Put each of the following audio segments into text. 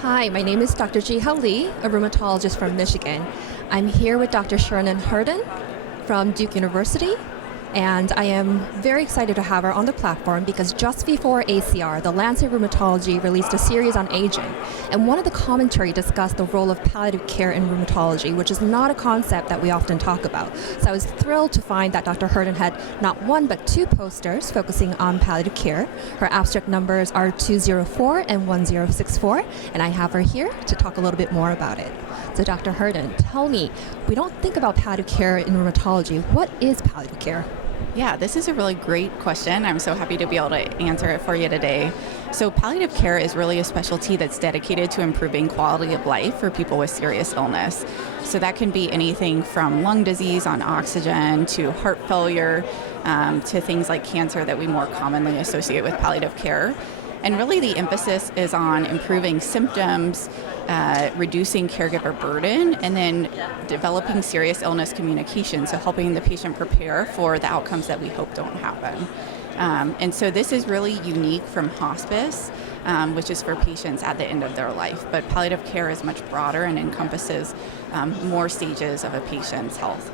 Hi, my name is Dr. Jiha, a rheumatologist from Michigan. I'm here with Dr. Shannon Herndon from Duke University, and I am very excited to have her on the platform because just before ACR, the Lancet Rheumatology released a series on aging, and one of the commentary discussed the role of palliative care in rheumatology, which is not a concept that we often talk about. So I was thrilled to find that Dr. Herndon had not one but two posters focusing on palliative care. Her abstract numbers are 204 and 1064, and I have her here to talk a little bit more about it. So Dr. Herndon, tell me, we don't think about palliative care in rheumatology. What is palliative care? Yeah, this is a really great question. I'm so happy to be able to answer it for you today. So palliative care is really a specialty that's dedicated to improving quality of life for people with serious illness. So that can be anything from lung disease on oxygen to heart failure to things like cancer that we more commonly associate with palliative care. And really the emphasis is on improving symptoms, reducing caregiver burden, and then developing serious illness communication, so helping the patient prepare for the outcomes that we hope don't happen. And so this is really unique from hospice, which is for patients at the end of their life. But palliative care is much broader and encompasses more stages of a patient's health.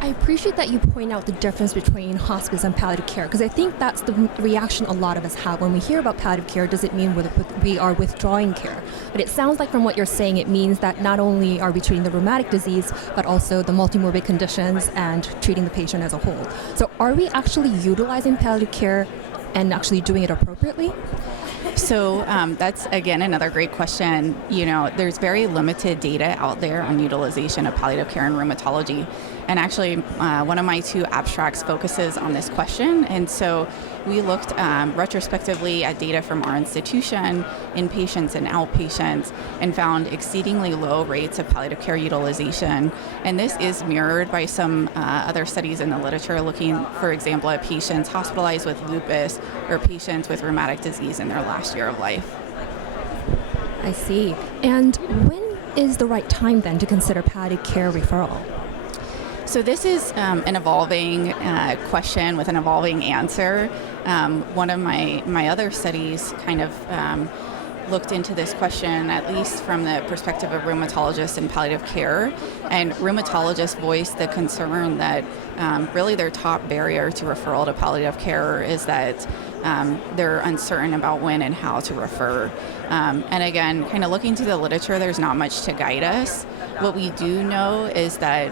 I appreciate that you point out the difference between hospice and palliative care, because I think that's the reaction a lot of us have when we hear about palliative care. Does it mean we are withdrawing care? But it sounds like from what you're saying, it means that not only are we treating the rheumatic disease, but also the multimorbid conditions and treating the patient as a whole. So are we actually utilizing palliative care and actually doing it appropriately? So that's, again, another great question. You know, there's very limited data out there on utilization of palliative care in rheumatology. And actually, one of my two abstracts focuses on this question. And so we looked retrospectively at data from our institution, inpatients and outpatients, and found exceedingly low rates of palliative care utilization. And this is mirrored by some other studies in the literature looking, for example, at patients hospitalized with lupus or patients with rheumatic disease in their last year of life. I see. And when is the right time then to consider palliative care referral? So this is an evolving question with an evolving answer. One of my other studies kind of looked into this question, at least from the perspective of rheumatologists in palliative care. And rheumatologists voiced the concern that really their top barrier to referral to palliative care is that they're uncertain about when and how to refer. And again, kind of looking to the literature, there's not much to guide us. What we do know is that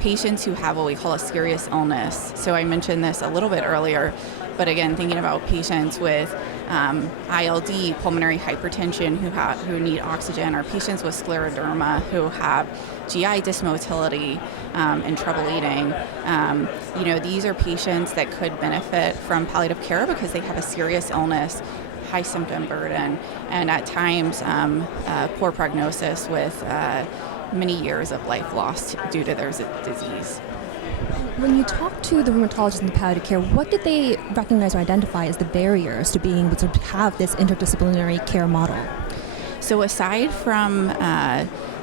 patients who have what we call a serious illness, so I mentioned this a little bit earlier, but again, thinking about patients with ILD, pulmonary hypertension who need oxygen, or patients with scleroderma who have GI dysmotility and trouble eating. These are patients that could benefit from palliative care because they have a serious illness, high symptom burden, and at times poor prognosis with many years of life lost due to their disease. When you talk to the rheumatologists in the palliative care, what did they recognize or identify as the barriers to being able to have this interdisciplinary care model? So aside from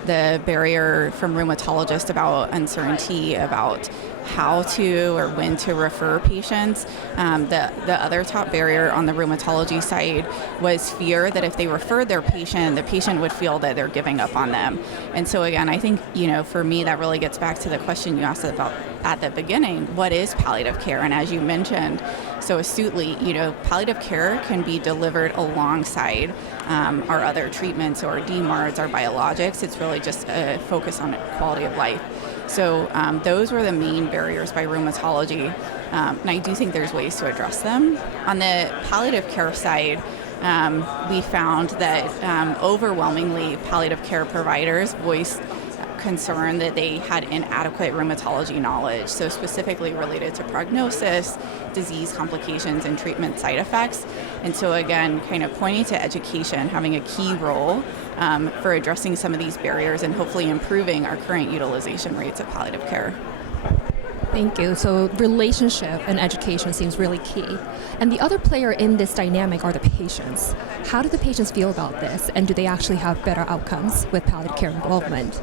the barrier from rheumatologists about uncertainty about how to or when to refer patients, the other top barrier on the rheumatology side was fear that if they referred their patient, the patient would feel that they're giving up on them. And so again, I think, for me, that really gets back to the question you asked about at the beginning, what is palliative care? And as you mentioned so astutely, palliative care can be delivered alongside our other treatments or DMARDs, our biologics. It's really just a focus on quality of life. So those were the main barriers by rheumatology, and I do think there's ways to address them. On the palliative care side, we found that overwhelmingly palliative care providers voiced concern that they had inadequate rheumatology knowledge, so specifically related to prognosis, disease complications, and treatment side effects. And so again, kind of pointing to education having a key role for addressing some of these barriers and hopefully improving our current utilization rates of palliative care. Thank you. So relationship and education seems really key. And the other player in this dynamic are the patients. How do the patients feel about this, and do they actually have better outcomes with palliative care involvement?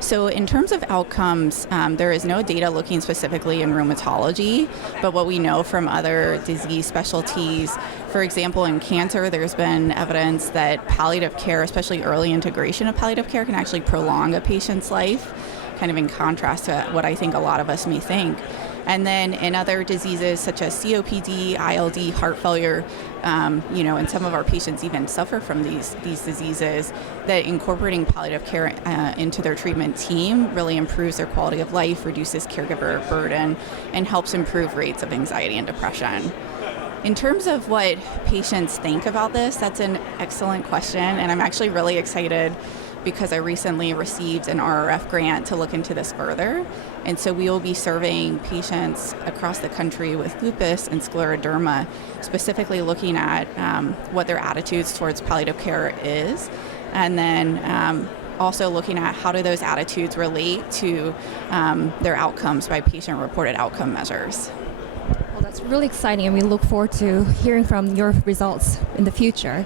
So in terms of outcomes, there is no data looking specifically in rheumatology, but what we know from other disease specialties, for example, in cancer, there's been evidence that palliative care, especially early integration of palliative care, can actually prolong a patient's life, kind of in contrast to what I think a lot of us may think. And then in other diseases such as COPD, ILD, heart failure, and some of our patients even suffer from these diseases, that incorporating palliative care into their treatment team really improves their quality of life, reduces caregiver burden, and helps improve rates of anxiety and depression. In terms of what patients think about this, that's an excellent question, and I'm actually really excited because I recently received an RRF grant to look into this further. And so we will be serving patients across the country with lupus and scleroderma, specifically looking at what their attitudes towards palliative care is, and then also looking at how do those attitudes relate to their outcomes by patient-reported outcome measures. Well, that's really exciting, and we look forward to hearing from your results in the future.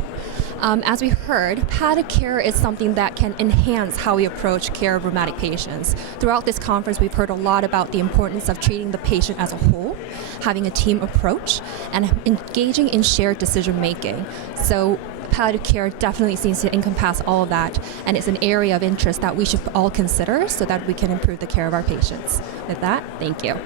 As we heard, palliative care is something that can enhance how we approach care of rheumatic patients. Throughout this conference, we've heard a lot about the importance of treating the patient as a whole, having a team approach, and engaging in shared decision making. So palliative care definitely seems to encompass all of that, and it's an area of interest that we should all consider so that we can improve the care of our patients. With that, thank you.